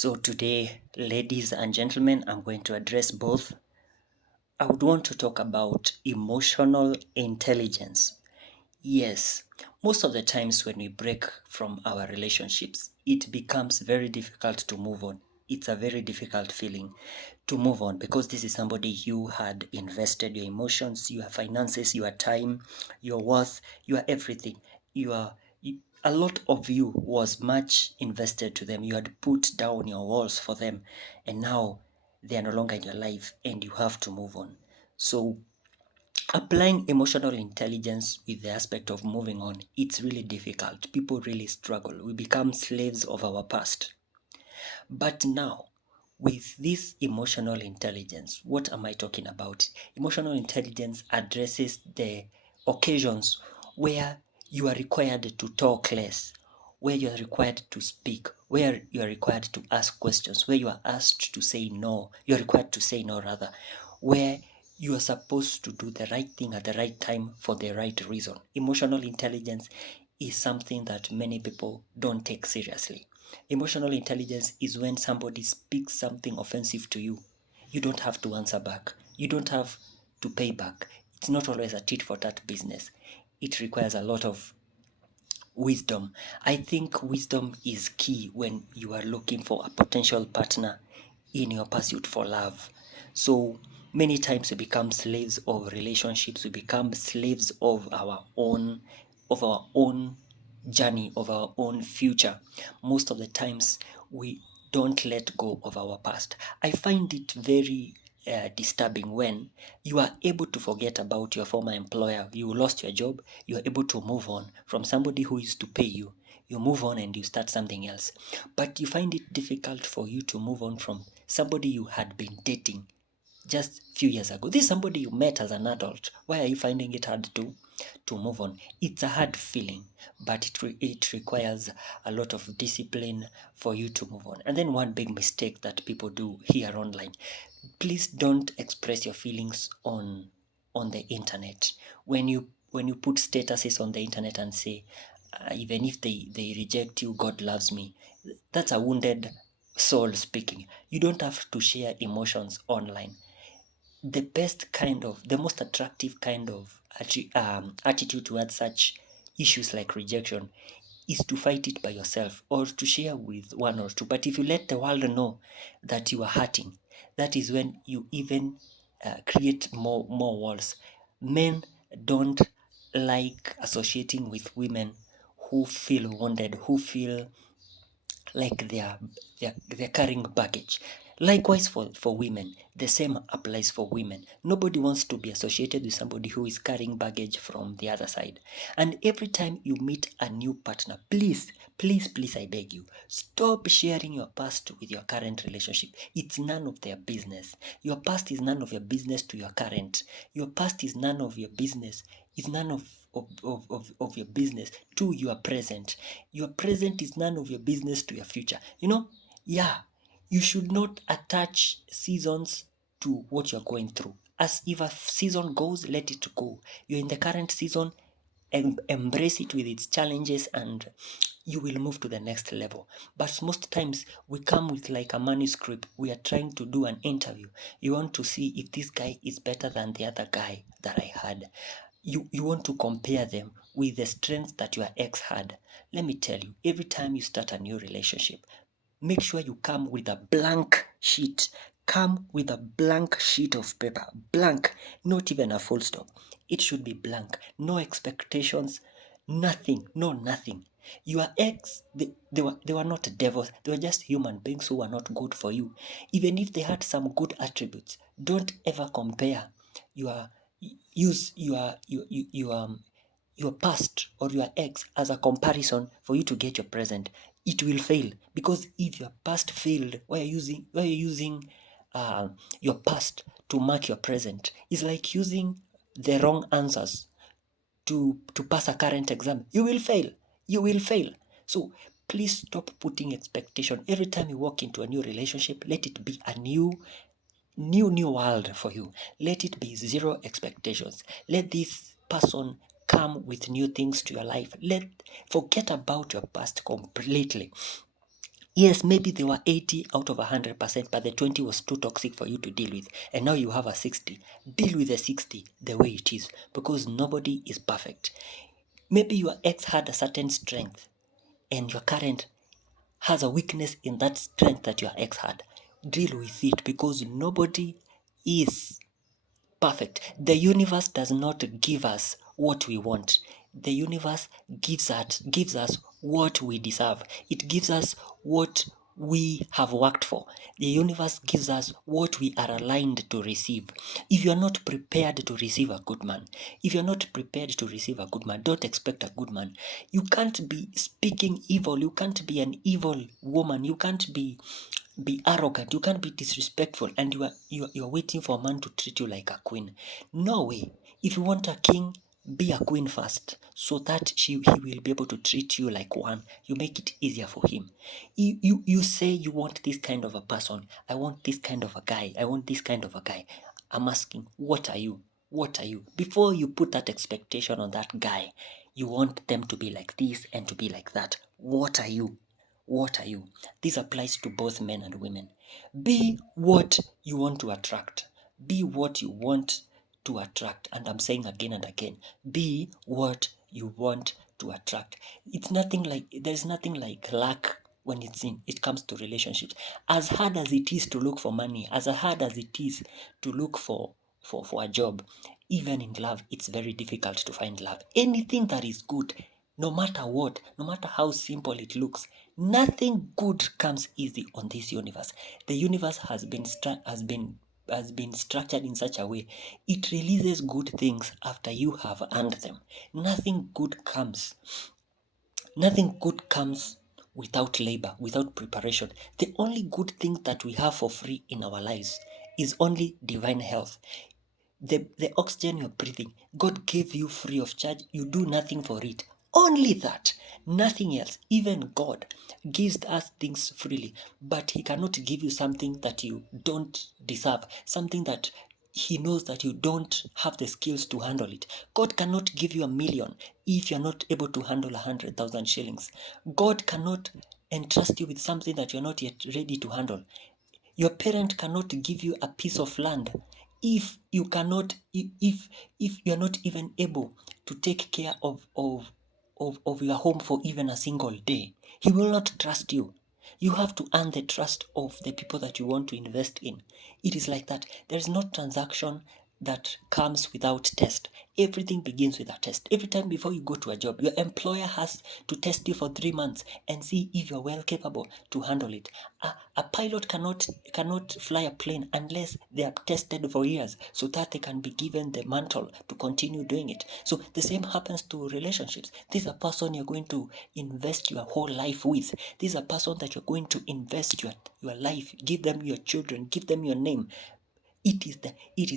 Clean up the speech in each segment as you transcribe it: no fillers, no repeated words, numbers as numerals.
So today, ladies and gentlemen, I'm going to address both. I would want to talk about emotional intelligence. Yes, most of the times when we break from our relationships, it becomes very difficult to move on. It's a very difficult feeling to move on because this is somebody you had invested your emotions, your finances, your time, your worth, your everything. Your a lot of you was much invested to them. You had put down your walls for them, and now they are no longer in your life, and you have to move on. So applying emotional intelligence with the aspect of moving on, it's really difficult. People really struggle. We become slaves of our past. But now, with this emotional intelligence, what am I talking about? Emotional intelligence addresses the occasions where you are required to talk less, where you are required to speak, where you are required to ask questions, where you are asked to say no, you are required to say no rather, where you are supposed to do the right thing at the right time for the right reason. Emotional intelligence is something that many people don't take seriously. Emotional intelligence is when somebody speaks something offensive to you. You don't have to answer back. You don't have to pay back. It's not always a tit for tat business. It requires a lot of wisdom. I think wisdom is key when you are looking for a potential partner in your pursuit for love. So many times we become slaves of relationships, we become slaves of our own journey, of our own future. Most of the times we don't let go of our past. I find it very disturbing when you are able to forget about your former employer. You lost your job, you are able to move on from somebody who used to pay you. You move on and you start something else. But you find it difficult for you to move on from somebody you had been dating just a few years ago. This is somebody you met as an adult. Why are you finding it hard to move on? It's a hard feeling, but it requires a lot of discipline for you to move on. And then one big mistake that people do here online, please don't express your feelings on the internet. When you put statuses on the internet and say, even if they reject you, God loves me, that's a wounded soul speaking. You don't have to share emotions online. The most attractive kind of attitude towards such issues like rejection is to fight it by yourself or to share with one or two. But if you let the world know that you are hurting, that is when you even create more walls. Men don't like associating with women who feel wounded, who feel like they're carrying baggage. Likewise for women, the same applies for women. Nobody wants to be associated with somebody who is carrying baggage from the other side. And every time you meet a new partner, please, I beg you, stop sharing your past with your current relationship. It's none of their business. Your past is none of your business to your current. Your past is none of your business. It's none of your business to your present. Your present is none of your business to your future. Yeah, you should not attach seasons to what you're going through. As if a season goes, let it go. You're in the current season, embrace it with its challenges, and you will move to the next level. But most times we come with like a manuscript. We are trying to do an interview. You want to see if this guy is better than the other guy that I had. You want to compare them with the strengths that your ex had. Let me tell you, every time you start a new relationship, make sure you come with a blank sheet. Come with a blank sheet of paper. Blank, not even a full stop. It should be blank. No expectations, nothing. No, nothing. Your ex, they were not devils. They were just human beings who were not good for you. Even if they had some good attributes, don't ever compare your use your past or your ex as a comparison for you to get your present. It will fail, because if your past failed, why are you using your past to mark your present? It's like using the wrong answers to pass a current exam. You will fail. So please stop putting expectation. Every time you walk into a new relationship, let it be a new world for you. Let it be zero expectations. Let this person come with new things to your life. Forget about your past completely. Yes, maybe they were 80 out of 100%, but the 20 was too toxic for you to deal with. And now you have a 60. Deal with the 60 the way it is, because nobody is perfect. Maybe your ex had a certain strength and your current has a weakness in that strength that your ex had. Deal with it, because nobody is perfect. The universe does not give us what we want. The universe gives us what we deserve. It gives us what we have worked for. The universe gives us what we are aligned to receive. If you are not prepared to receive a good man, if you're not prepared to receive a good man, don't expect a good man. You can't be speaking evil. You can't be an evil woman. You can't be arrogant, you can't be disrespectful, and you're waiting for a man to treat you like a queen. No way. If you want a king, be a queen first, so that he will be able to treat you like one. You make it easier for him. You say you want this kind of a person. I want this kind of a guy. I want this kind of a guy. I'm asking, what are you? What are you? Before you put that expectation on that guy, you want them to be like this and to be like that. What are you? What are you? This applies to both men and women. Be what you want to attract. Be what you want to attract. And I'm saying again and again, be what you want to attract. There's nothing like luck when it comes to relationships. As hard as it is to look for money, as hard as it is to look for a job, even in love, it's very difficult to find love. Anything that is good, no matter what, no matter how simple it looks, nothing good comes easy on this universe. The universe has been structured in such a way it releases good things after you have earned them. Nothing good comes. Nothing good comes without labor, without preparation. The only good thing that we have for free in our lives is only divine health. The oxygen you're breathing, God gave you free of charge. You do nothing for it. Only that, nothing else. Even God gives us things freely, but He cannot give you something that you don't deserve, something that He knows that you don't have the skills to handle it. God cannot give you 1 million if you're not able to handle 100,000 shillings. God cannot entrust you with something that you're not yet ready to handle. Your parent cannot give you a piece of land if you cannot if you're not even able to take care of your home for even a single day. He will not trust you. You have to earn the trust of the people that you want to invest in. It is like that. There is no transaction that comes without test. Everything begins with a test. Every time before you go to a job, your employer has to test you for 3 months and see if you're well capable to handle it. A pilot cannot fly a plane unless they are tested for years, so that they can be given the mantle to continue doing it. So the same happens to relationships. This is a person you're going to invest your whole life with. This is a person that you're going to invest your life, give them your children, give them your name. It is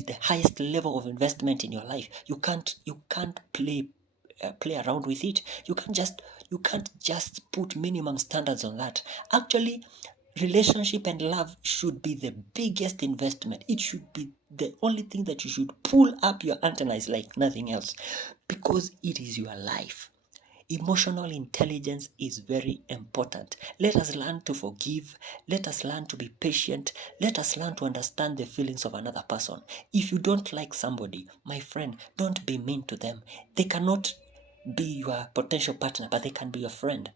the highest level of investment in your life. You can't play around with it. You can't just put minimum standards on that. Actually, relationship and love should be the biggest investment. It should be the only thing that you should pull up your antennas like nothing else, because it is your life. Emotional intelligence is very important. Let us learn to forgive. Let us learn to be patient. Let us learn to understand the feelings of another person. If you don't like somebody, my friend, don't be mean to them. They cannot be your potential partner, but they can be your friend.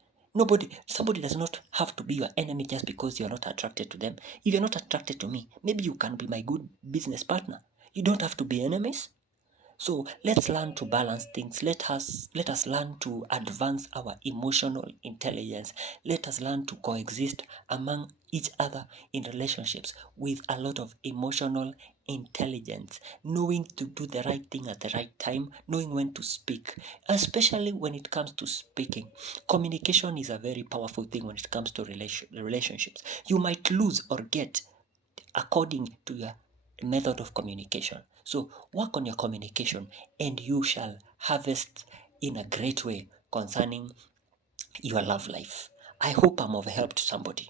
Somebody does not have to be your enemy just because you're not attracted to them. If you're not attracted to me, maybe you can be my good business partner. You don't have to be enemies. So let's learn to balance things. Let us learn to advance our emotional intelligence. Let us learn to coexist among each other in relationships with a lot of emotional intelligence, knowing to do the right thing at the right time, knowing when to speak, especially when it comes to speaking. Communication is a very powerful thing when it comes to relationships. You might lose or get according to your method of communication. So work on your communication and you shall harvest in a great way concerning your love life. I hope I'm of help to somebody.